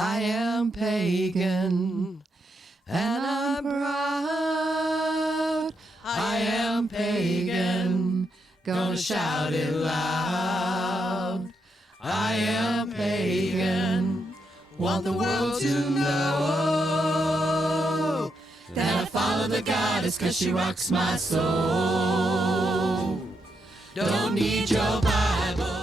I am pagan, and I'm proud. I am pagan, gonna shout it loud. I am pagan, want the world to know that I follow the goddess 'cause she rocks my soul. Don't need your Bible.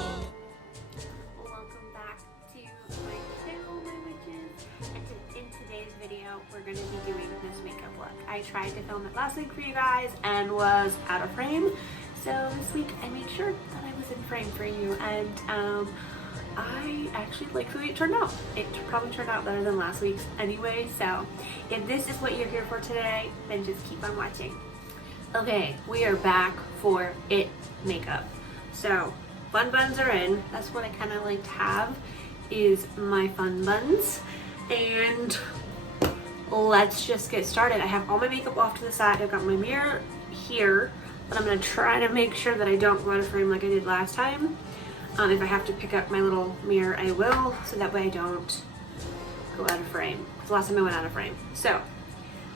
Welcome back to my channel, my witches. And in today's video, we're going to be doing this makeup look. I tried to film it last week for you guys and was out of frame. So this week I made sure that I was in frame for you, and I actually like the way it turned out. It probably turned out better than last week's anyway. So if this is what you're here for today, then just keep on watching. Okay, we are back for it makeup. So fun buns are in. That's what I kind of like to have, is my fun buns. And let's just get started. I have all my makeup off to the side. I've got my mirror here, but I'm gonna try to make sure that I don't go out of frame like I did last time. If I have to pick up my little mirror, I will, so that way I don't go out of frame, because last time I went out of frame. So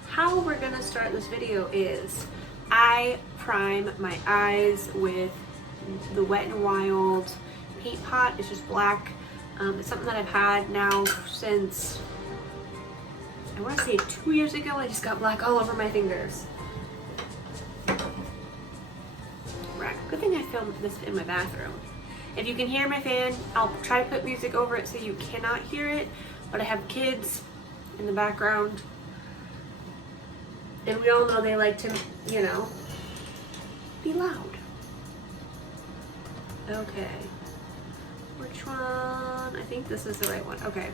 how we're gonna start this video is I prime my eyes with the Wet n Wild paint pot. It's just black. It's something that I've had now since, I want to say 2 years ago. I just got black all over my fingers. Right. Good thing I filmed this in my bathroom. If you can hear my fan, I'll try to put music over it so you cannot hear it, but I have kids in the background, and we all know they like to, you know, be loud. Okay. Which one? I think this is the right one. Okay.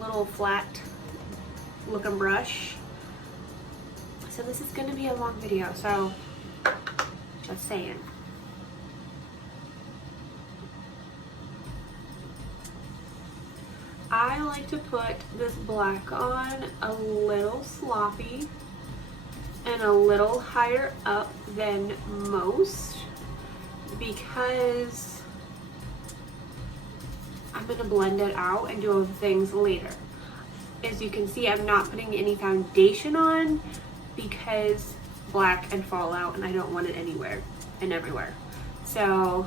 Little flat looking brush. So this is going to be a long video, so just saying. I like to put this black on a little sloppy and a little higher up than most, because I'm going to blend it out and do other things later. As you can see, I'm not putting any foundation on because black can fall out and I don't want it anywhere and everywhere. So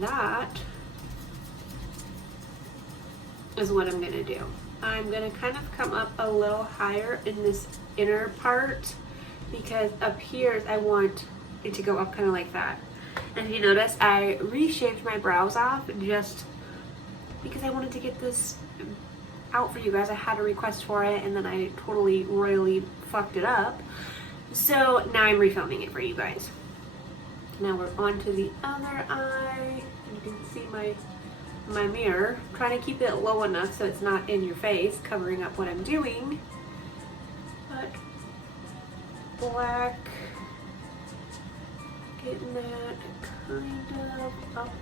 that is what I'm gonna do. I'm gonna kind of come up a little higher in this inner part, because up here I want it to go up kind of like that. And if you notice, I reshaved my brows off just because I wanted to get this out for you guys. I had a request for it and then I totally royally fucked it up. So now I'm refilming it for you guys. Now we're on to the other eye. You can see my mirror. I'm trying to keep it low enough so it's not in your face, covering up what I'm doing. But black, getting that kind of up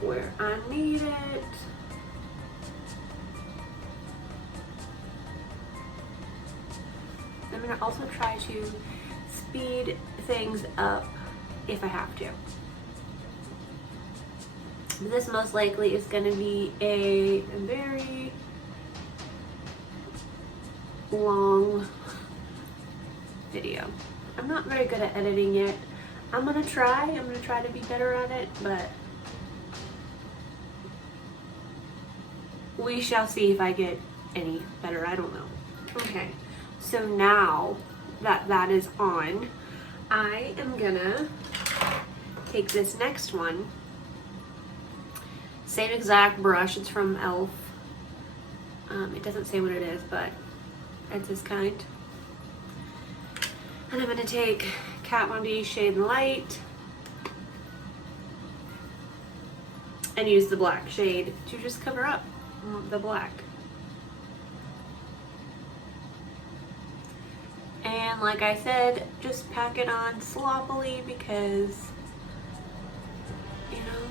where I need it. I'm gonna also try to speed things up if I have to. This most likely is going to be a very long video. I'm not very good at editing it. I'm going to try to be better at it, but we shall see if I get any better. I don't know. Okay, so now that that is on, I am gonna take this next one. Same exact brush, it's from e.l.f. It doesn't say what it is, but it's this kind. And I'm gonna take Kat Von D Shade Light and use the black shade to just cover up the black. And like I said, just pack it on sloppily because, you know,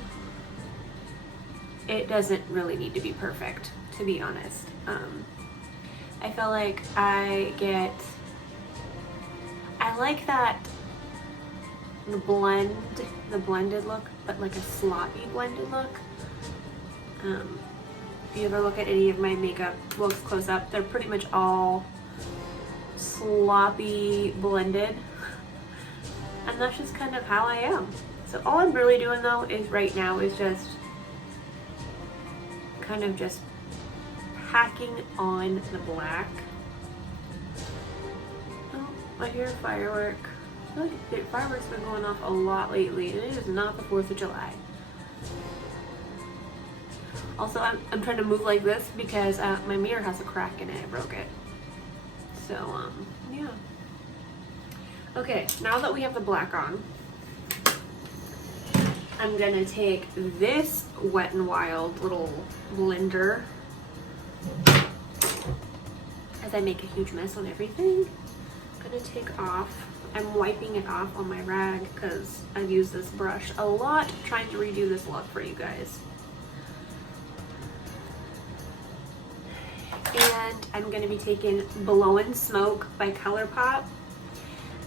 it doesn't really need to be perfect, to be honest. I feel like I like that the blended look, but like a sloppy blended look. If you ever look at any of my makeup looks close up, they're pretty much all sloppy blended. And that's just kind of how I am. So all I'm really doing though is right now is just kind of just packing on the black. Oh, I hear a firework. I feel like the fireworks have been going off a lot lately, and it is not the 4th of July. Also, I'm trying to move like this because my mirror has a crack in it. I broke it. So, yeah. Okay, now that we have the black on, I'm gonna take this Wet n Wild little blender, as I make a huge mess on everything. I'm gonna take off. I'm wiping it off on my rag because I've used this brush a lot trying to redo this look for you guys. And I'm going to be taking Blowin' Smoke by ColourPop.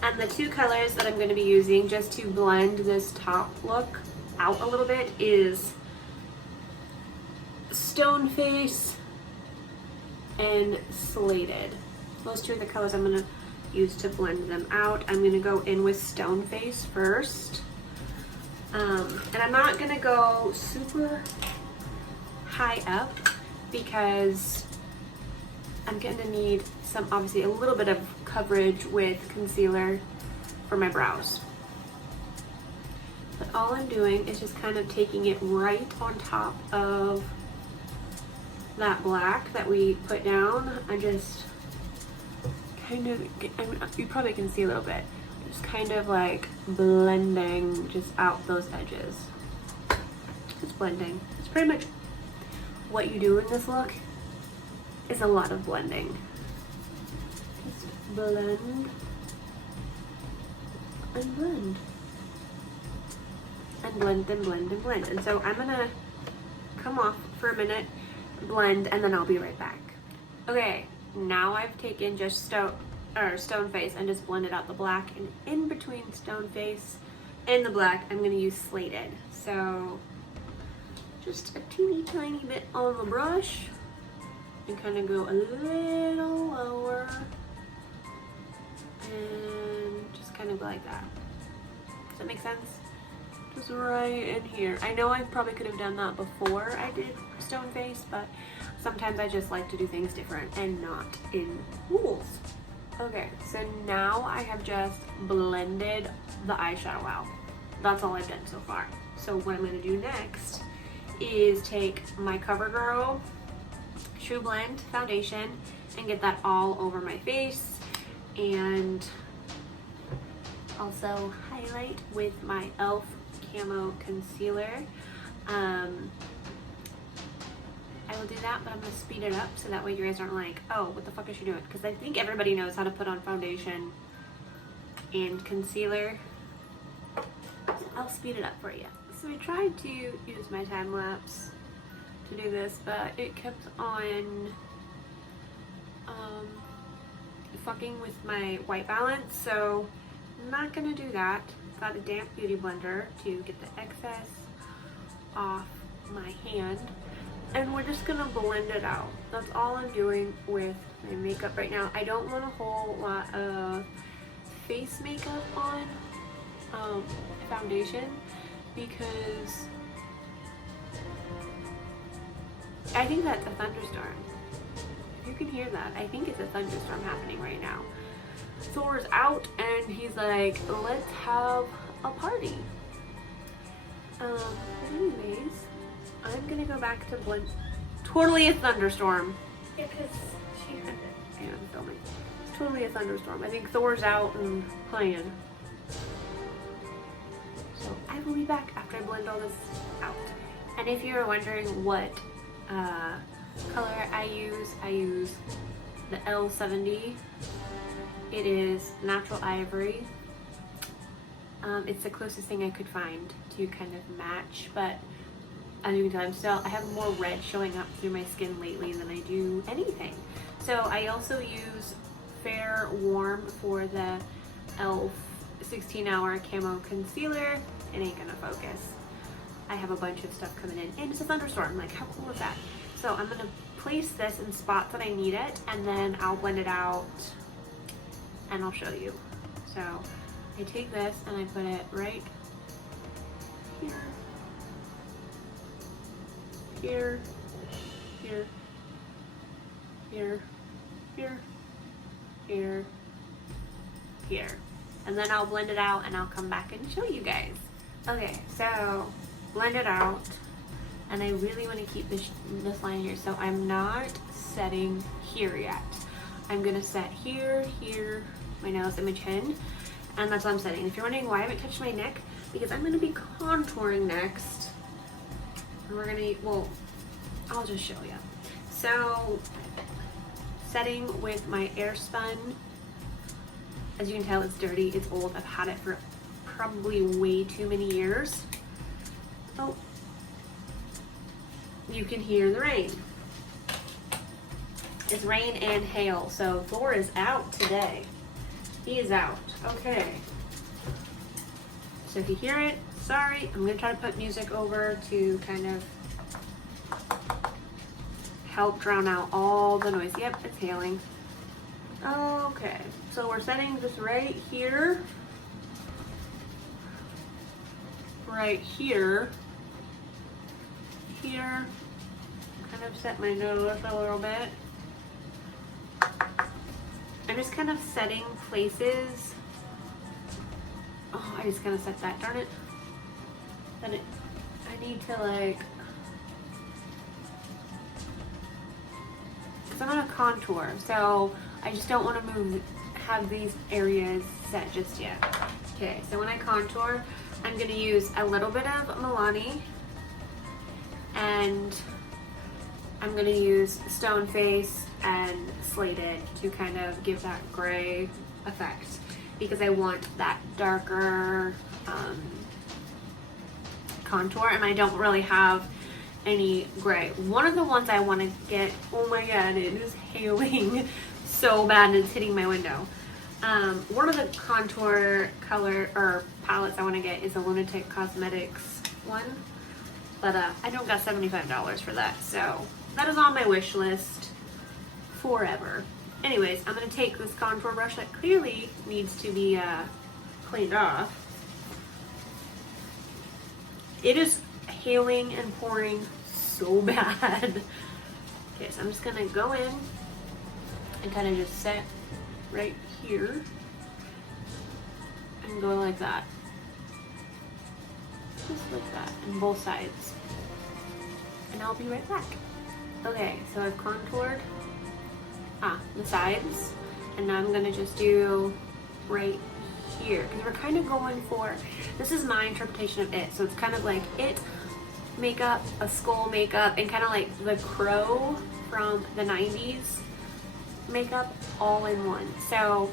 And the two colors that I'm going to be using just to blend this top look out a little bit is Stone Face and Slated. Those two are the colors I'm going to use to blend them out. I'm going to go in with Stone Face first. And I'm not going to go super high up because I'm going to need some, obviously, a little bit of coverage with concealer for my brows. But all I'm doing is just kind of taking it right on top of that black that we put down. I just kind of, I mean, you probably can see a little bit, just kind of like blending just out those edges. Just blending. It's pretty much what you do in this look. Is a lot of blending. Just blend and blend. And blend and blend and blend. And so I'm gonna come off for a minute, blend, and then I'll be right back. Okay, now I've taken just Stone Face and just blended out the black, and in between Stone Face and the black, I'm gonna use Slated. So just a teeny tiny bit on the brush. And kind of go a little lower and just kind of go like that. Does that make sense? Just right in here. I know I probably could have done that before I did Stone Face, but sometimes I just like to do things different and not in rules. Okay, so now I have just blended the eyeshadow out. That's all I've done so far. So what I'm going to do next is take my CoverGirl True Blend foundation and get that all over my face, and also highlight with my e.l.f. Camo Concealer. I will do that, but I'm going to speed it up so that way you guys aren't like, oh, what the fuck is she doing? Because I think everybody knows how to put on foundation and concealer. I'll speed it up for you. So I tried to use my time lapse to do this, but it kept on fucking with my white balance, so I'm not gonna do that. Got a damp beauty blender to get the excess off my hand, and we're just gonna blend it out. That's all I'm doing with my makeup right now. I don't want a whole lot of face makeup on foundation because I think that's a thunderstorm. If you can hear that, I think it's a thunderstorm happening right now. Thor's out and he's like, let's have a party. Anyways, I'm gonna go back to blend. Totally a thunderstorm. Yeah, because she had it. Yeah, I'm filming. It's totally a thunderstorm. I think Thor's out and playing. So I will be back after I blend all this out. And if you're wondering what color I use the L70. It is natural ivory. It's the closest thing I could find to kind of match, but as you can tell, I have more red showing up through my skin lately than I do anything. So I also use Fair Warm for the e.l.f. 16 Hour Camo Concealer. It ain't gonna focus. I have a bunch of stuff coming in, and it's a thunderstorm. Like, how cool is that? So I'm gonna place this in spots that I need it, and then I'll blend it out and I'll show you. So I take this and I put it right here, here, here, here, here, here, here. And then I'll blend it out and I'll come back and show you guys. Okay, so blend it out. And I really want to keep this line here. So I'm not setting here yet. I'm gonna set here, here, my nose and my chin. And that's what I'm setting. If you're wondering why I haven't touched my neck, because I'm gonna be contouring next. And we're gonna, well, I'll just show you. So, setting with my Airspun. As you can tell, it's dirty, it's old. I've had it for probably way too many years. Oh, you can hear the rain. It's rain and hail, so Thor is out today. He is out. Okay. So if you hear it, sorry. I'm gonna try to put music over to kind of help drown out all the noise. Yep, it's hailing. Okay, so we're setting this right here. Right here. Here. Kind of set my nose a little bit. I'm just kind of setting places. Oh, I just kind of set that, darn it. I need to like, because I'm gonna contour, so I just don't want to have these areas set just yet. Okay, so when I contour, I'm gonna use a little bit of Milani, and I'm gonna use Stone Face and Slate It to kind of give that gray effect, because I want that darker contour, and I don't really have any gray. One of the ones I want to get, oh my god, it is hailing so bad and it's hitting my window. One of the contour color or palettes I want to get is a Lunatic Cosmetics one, but I don't got $75 for that, so that is on my wish list forever. Anyways, I'm going to take this contour brush that clearly needs to be cleaned off. It is hailing and pouring so bad. Okay, so I'm just going to go in and kind of just set right here and go like that. Just like that on both sides. And I'll be right back. Okay, so I've contoured the sides, and now I'm gonna just do right here, because we're kind of going for, this is my interpretation of it, so it's kind of like it makeup, a skull makeup, and kind of like the Crow from the 90s makeup all in one. So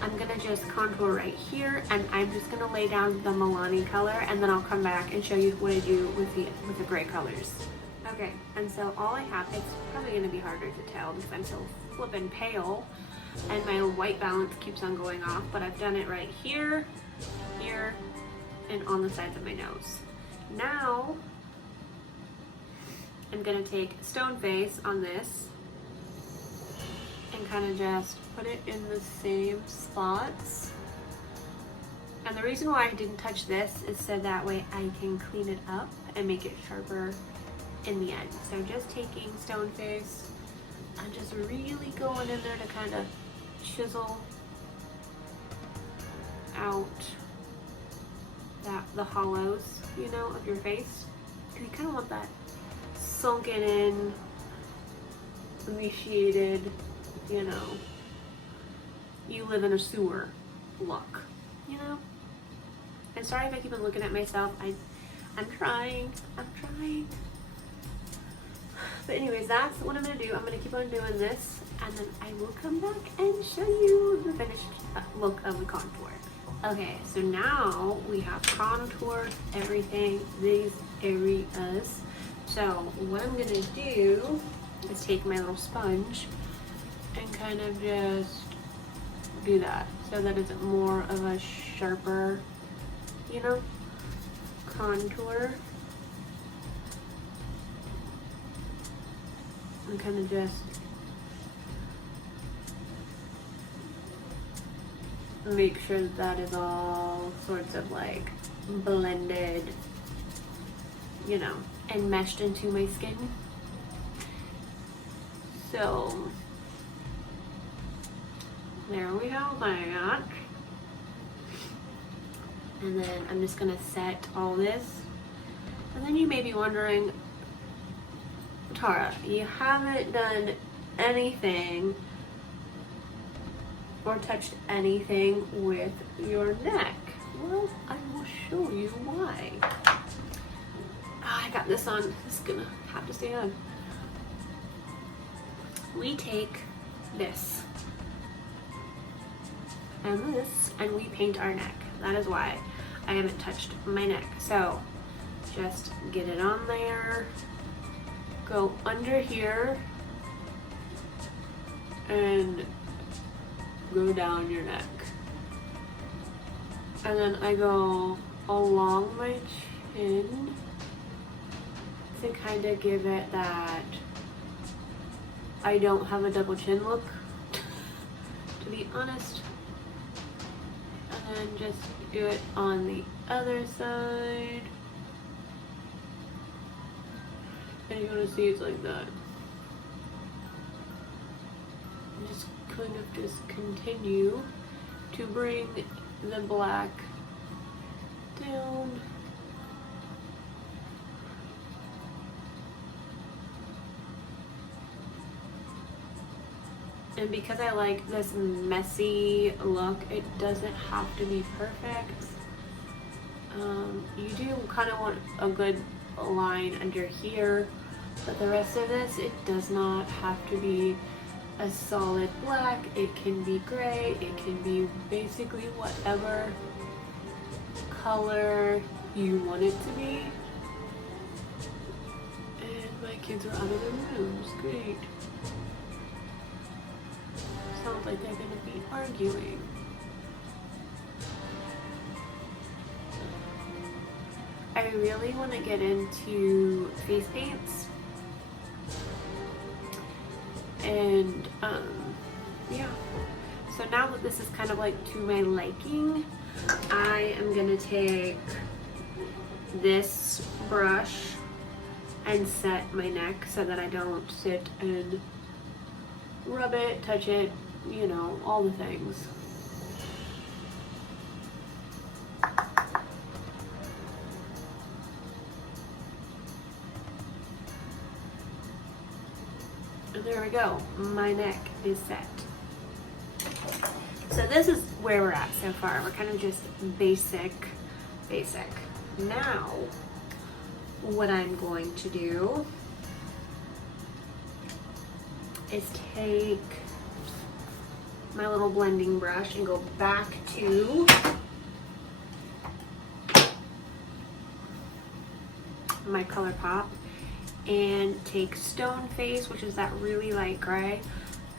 I'm gonna just contour right here, and I'm just gonna lay down the Milani color, and then I'll come back and show you what I do with the gray colors. Okay, and so all I have, it's probably gonna be harder to tell because I'm so flippin' pale and my white balance keeps on going off, but I've done it right here, here, and on the sides of my nose. Now, I'm gonna take Stone Face on this and kind of just put it in the same spots. And the reason why I didn't touch this is so that way I can clean it up and make it sharper in the end. So just taking Stone Face and just really going in there to kind of chisel out the hollows, you know, of your face. Because you kind of want that sunken in, emaciated, you know, you live in a sewer look, you know? And sorry if I keep on looking at myself. I'm trying. But anyways, that's what I'm gonna do. I'm gonna keep on doing this, and then I will come back and show you the finished look of the contour. Okay, so now we have contoured everything, these areas. So what I'm gonna do is take my little sponge and kind of just do that so that it's more of a sharper, you know, contour. and kind of just make sure that that is all sorts of like blended, you know, and meshed into my skin. So there we have that. And then I'm just gonna set all this. And then you may be wondering, Tara, you haven't done anything or touched anything with your neck. Well, I will show you why. I got this on. This is gonna have to stay on. We take this and this and we paint our neck. That is why I haven't touched my neck. So just get it on there, go under here, and go down your neck. And then I go along my chin to kind of give it that I don't have a double chin look, to be honest. And then just do it on the other side. And you're gonna see it's like that. And just kind of just continue to bring the black down. And because I like this messy look, it doesn't have to be perfect. You do kind of want a good line under here, but the rest of this, it does not have to be a solid black. It can be gray, it can be basically whatever color you want it to be. And my kids are out of their rooms, great. Sounds like they're gonna be arguing. I really want to get into face paints, and yeah. So now that this is kind of like to my liking, I am gonna take this brush and set my neck so that I don't sit and rub it, touch it, you know, all the things. There we go, my neck is set. So this is where we're at so far. We're kind of just basic. Now, what I'm going to do is take my little blending brush and go back to my ColourPop and take Stone Face, which is that really light gray,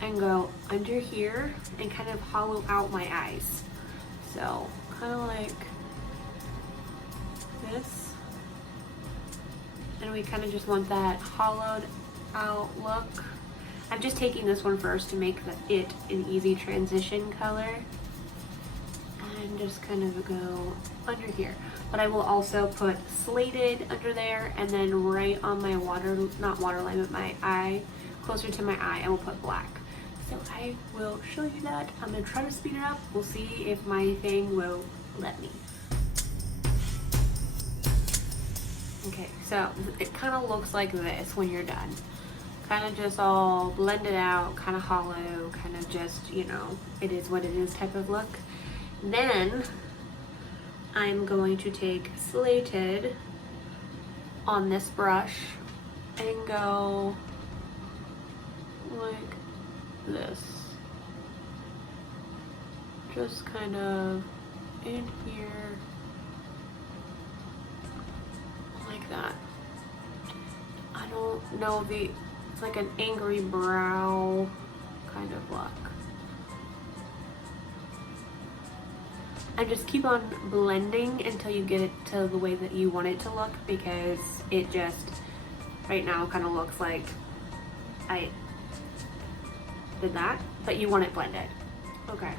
and go under here and kind of hollow out my eyes. So kind of like this. And we kind of just want that hollowed out look. I'm just taking this one first to make it an easy transition color. And just kind of go under here. But I will also put Slated under there, and then right on my not waterline, but my eye, closer to my eye, I will put black. So I will show you that. I'm gonna try to speed it up. We'll see if my thing will let me. Okay, so it kind of looks like this when you're done. Kind of just all blended out, kind of hollow, kind of just, you know, it is what it is type of look. Then I'm going to take Slated on this brush and go like this. Just kind of in here, like that. I don't know, it's like an angry brow kind of look. And just keep on blending until you get it to the way that you want it to look, because it just right now kind of looks like I did that, but you want it blended. Okay,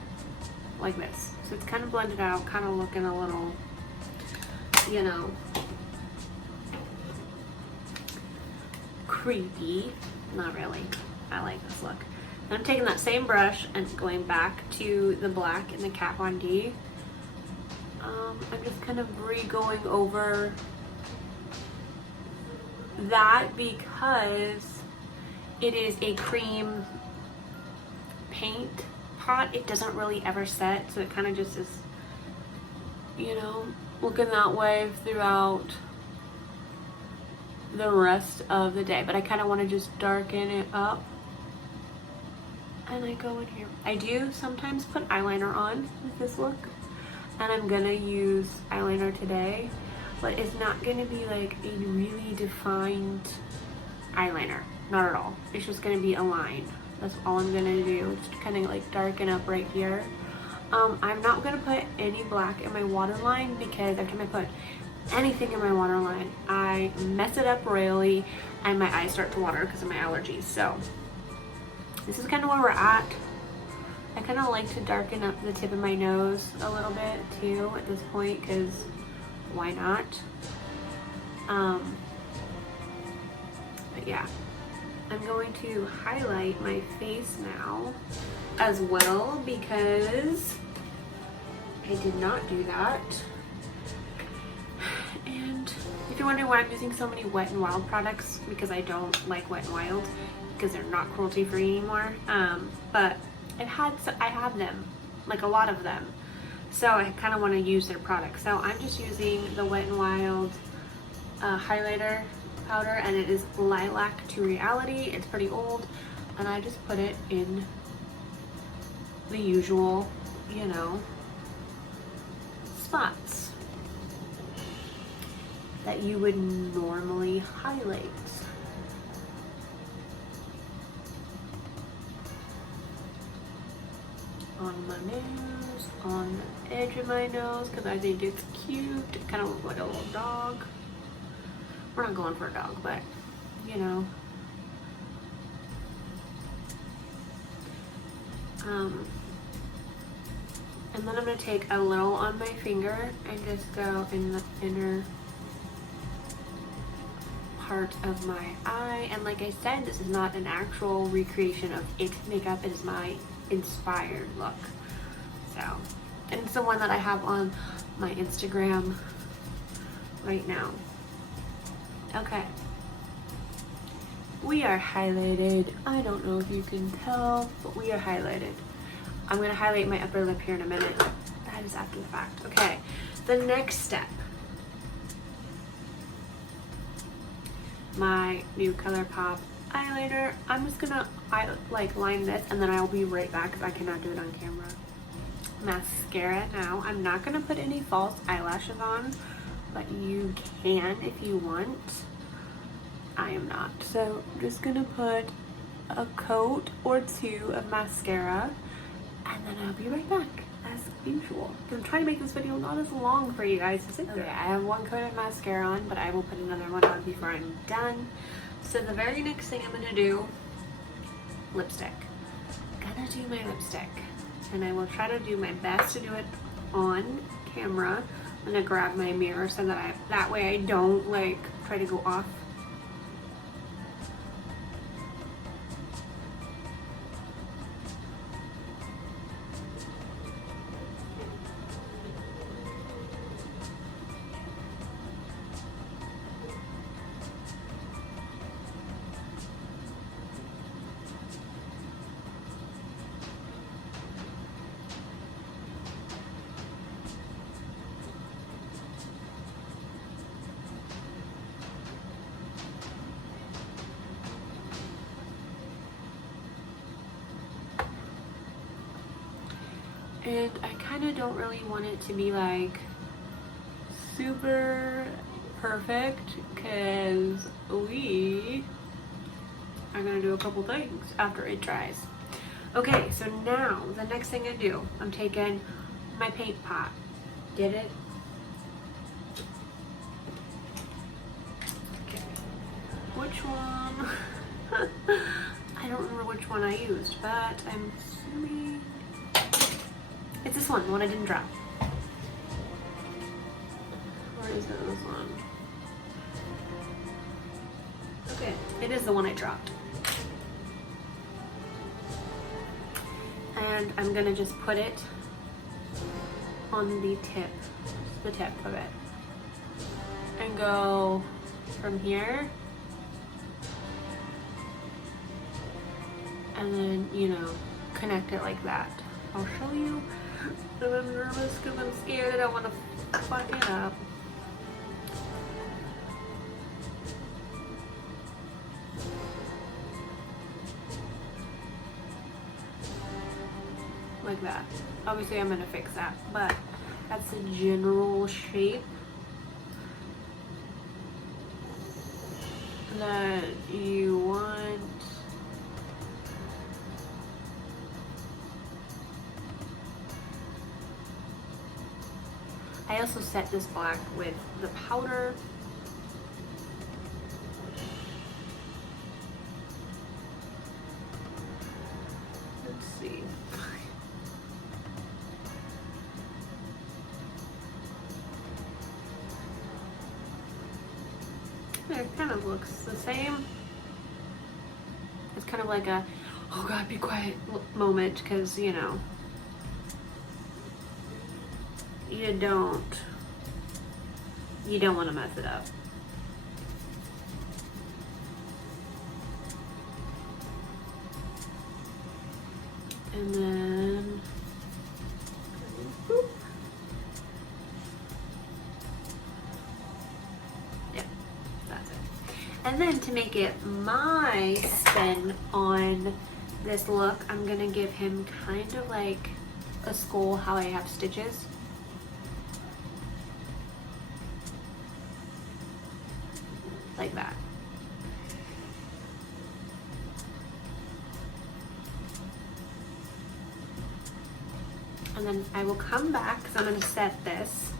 like this. So it's kind of blended out, kind of looking a little, you know, creepy. Not really. I like this look. And I'm taking that same brush and going back to the black in the Kat Von D. I'm just kind of going over that because it is a cream paint pot. It doesn't really ever set, so it kind of just is, you know, looking that way throughout the rest of the day. But I kind of want to just darken it up, and I go in here. I do sometimes put eyeliner on with this look, and I'm gonna use eyeliner today, but it's not gonna be like a really defined eyeliner, not at all. It's just gonna be a line. That's all I'm gonna do, just kind of like darken up right here. I'm not gonna put any black in my waterline because every time I put anything in my waterline, I mess it up royally and my eyes start to water because of my allergies. So this is kind of where we're at. I kind of like to darken up the tip of my nose a little bit too at this point, because why not? But yeah, I'm going to highlight my face now as well because I did not do that. And if you're wondering why I'm using so many Wet n Wild products, because I don't like Wet n Wild because they're not cruelty free anymore. But I have them, like a lot of them, so I kind of want to use their products. So I'm just using the Wet n Wild highlighter powder, and it is Lilac to Reality. It's pretty old, and I just put it in the usual, you know, spots that you would normally highlight. On my nose, on the edge of my nose, because I think it's cute. It kind of looks like a little dog. We're not going for a dog, but you know. And then I'm going to take a little on my finger and just go in the inner part of my eye. And like I said, this is not an actual recreation of IT makeup. It is my inspired look. So, and it's the one that I have on my Instagram right now. Okay. We are highlighted. I don't know if you can tell, but we are highlighted. I'm going to highlight my upper lip here in a minute. That is after the fact. Okay. The next step. My new ColourPop eyeliner. I'm just gonna line this, and then I'll be right back because I cannot do it on camera. Mascara now. I'm not gonna put any false eyelashes on, but you can if you want. I am not. So I'm just gonna put a coat or two of mascara, and then I'll be right back as usual. I'm trying to make this video not as long for you guys to sit through. Okay, I have one coat of mascara on, but I will put another one on before I'm done. So the very next thing I'm gonna do, lipstick. Gonna do my lipstick, and I will try to do my best to do it on camera. I'm gonna grab my mirror so that way I don't like try to go off. And I kind of don't really want it to be like super perfect because we are gonna do a couple things after it dries. Okay, so now the next thing I do, I'm taking my paint pot. Get it? Okay. Which one? which one I used, but I'm assuming it's this one, the one I didn't drop. Or is it this one? Okay, it is the one I dropped. And I'm gonna just put it on the tip of it. And go from here. And then, you know, connect it like that. I'll show you. And I'm nervous because I'm scared. I don't want to fuck it up. Like that. Obviously I'm gonna fix that, but that's the general shape that you want. I also set this black with the powder. Let's see. It kind of looks the same. It's kind of like a, oh God, be quiet moment, because, you know, you don't want to mess it up. And then, boop. Yeah, that's it. And then to make it my spin on this look, I'm gonna give him kind of like a skull, how I have stitches. Like that. And then I will come back because I'm going to set this,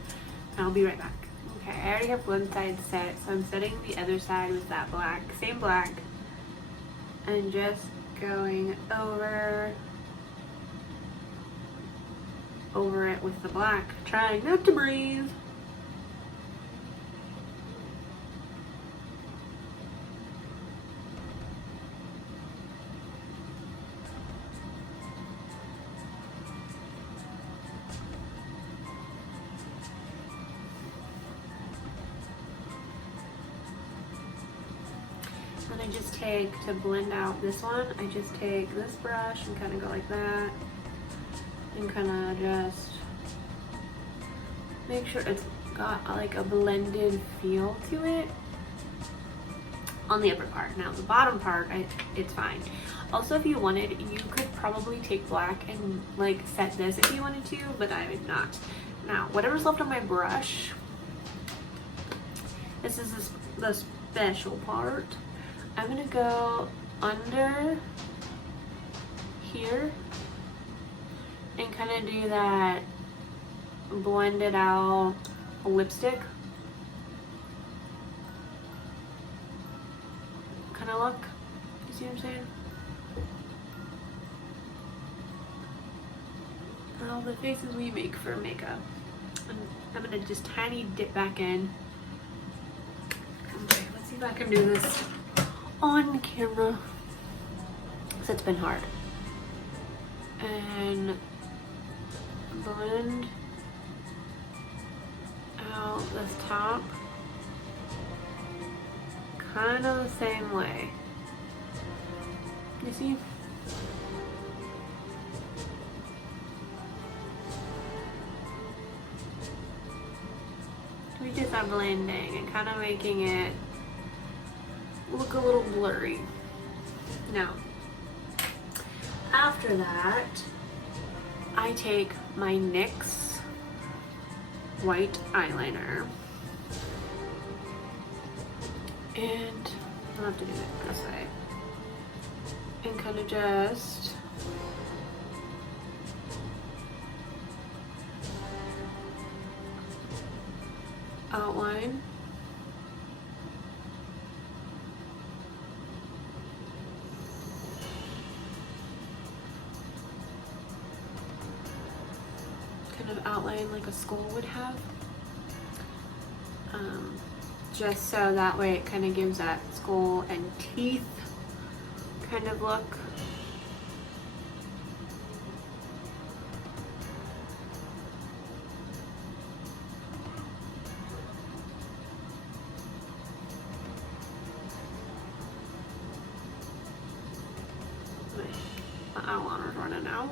and I'll be right back. Okay, I already have one side set, so I'm setting the other side with that black, same black, and just going over it with the black, trying not to breathe. I just take, to blend out this one, I just take this brush and kind of go like that, and kind of just make sure it's got like a blended feel to it on the upper part. Now the bottom part, it's fine. Also, if you wanted, you could probably take black and like set this if you wanted to, but I would not. Now, whatever's left on my brush, this is the special part. I'm gonna go under here and kind of do that blended out lipstick kind of look. You see what I'm saying? All the faces we make for makeup. And I'm gonna just tiny dip back in. Okay, let's see if I can do this on camera, because it's been hard. And blend out this top kind of the same way. You see? We just are blending and kind of making it look a little blurry. Now, after that, I take my NYX white eyeliner, and I'll have to do it this way, and kind of just outline. kind of outline like a skull would have. Just so that way it kind of gives that skull and teeth kind of look. My eyeliner's running out.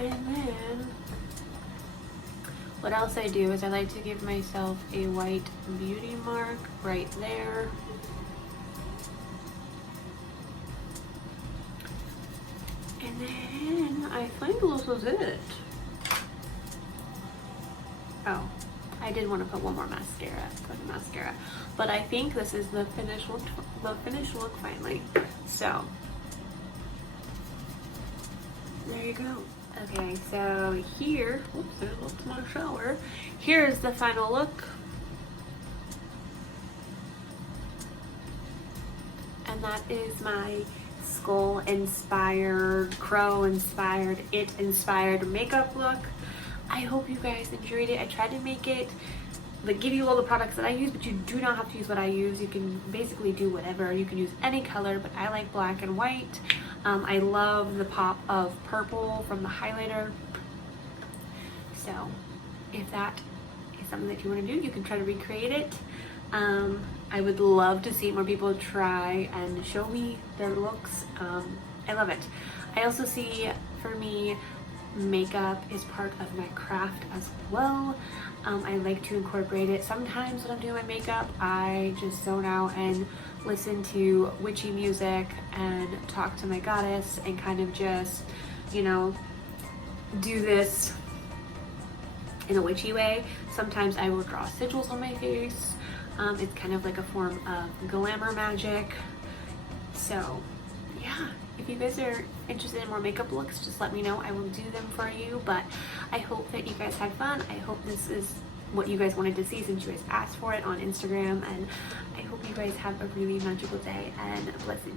And then what else I do is I like to give myself a white beauty mark right there. And then I think this was it. Oh, I did want to put one more mascara, but I think this is the finished look finally. So there you go. Okay, so here, oops, there looks my shower. Here's the final look. And that is my skull inspired, crow inspired, it inspired makeup look. I hope you guys enjoyed it. I tried to make it, like, give you all the products that I use, but you do not have to use what I use. You can basically do whatever. You can use any color, but I like black and white. I love the pop of purple from the highlighter. So if that is something that you want to do, you can try to recreate it. I would love to see more people try and show me their looks. I love it. I also see, for me, makeup is part of my craft as well. I like to incorporate it. Sometimes when I'm doing my makeup, I just zone out and listen to witchy music and talk to my goddess and kind of just, you know, do this in a witchy way. Sometimes I will draw sigils on my face. It's kind of like a form of glamour magic. So yeah, if you guys are interested in more makeup looks, just let me know. I will do them for you, but I hope that you guys had fun. I hope this is what you guys wanted to see since you guys asked for it on Instagram, and I hope you guys have a really magical day and blessed be.